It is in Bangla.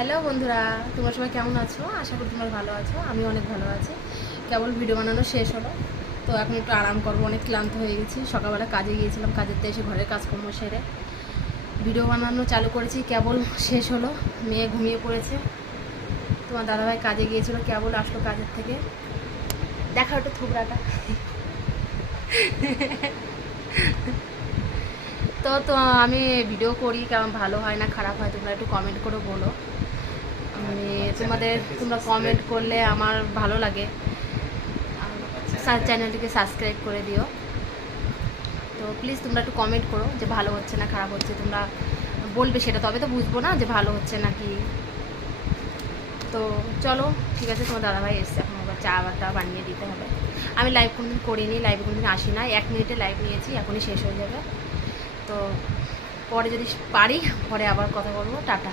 হ্যালো বন্ধুরা, তোমরা সবাই কেমন আছো? আশা করি তোমরা ভালো আছো। আমি অনেক ভালো আছি। কেবল ভিডিও বানানো শেষ হলো, তো এখন একটু আরাম করবো। অনেক ক্লান্ত হয়ে গেছি। সকালবেলা কাজে গিয়েছিলাম, কাজের থেকে এসে ঘরের কাজকর্ম সেরে ভিডিও বানানো চালু করেছি। কেবল শেষ হলো, মেয়ে ঘুমিয়ে পড়েছে। তোমার দাদাভাই কাজে গিয়েছিল, কেবল আসলো কাজের থেকে। দেখা একটু থুবড়াটা। তো আমি ভিডিও করি, কেমন ভালো হয় না খারাপ হয় তোমরা একটু কমেন্ট করে বলো। তোমরা কমেন্ট করলে আমার ভালো লাগে। চ্যানেলটিকে সাবস্ক্রাইব করে দিও। তো প্লিজ তোমরা একটু কমেন্ট করো যে ভালো হচ্ছে না খারাপ হচ্ছে, তোমরা বলবে, সেটা তবে তো বুঝবো না যে ভালো হচ্ছে নাকি। তো চলো ঠিক আছে, তোমার দাদাভাই এসছে, এখন আবার চা বাটা বানিয়ে দিতে হবে। আমি লাইভ কোনোদিন করিনি, লাইভে কোনোদিন আসি না। 1 মিনিটে লাইভ নিয়েছি, এখনই শেষ হয়ে যাবে। তো পরে যদি পারি পরে আবার কথা বলবো। টাটা।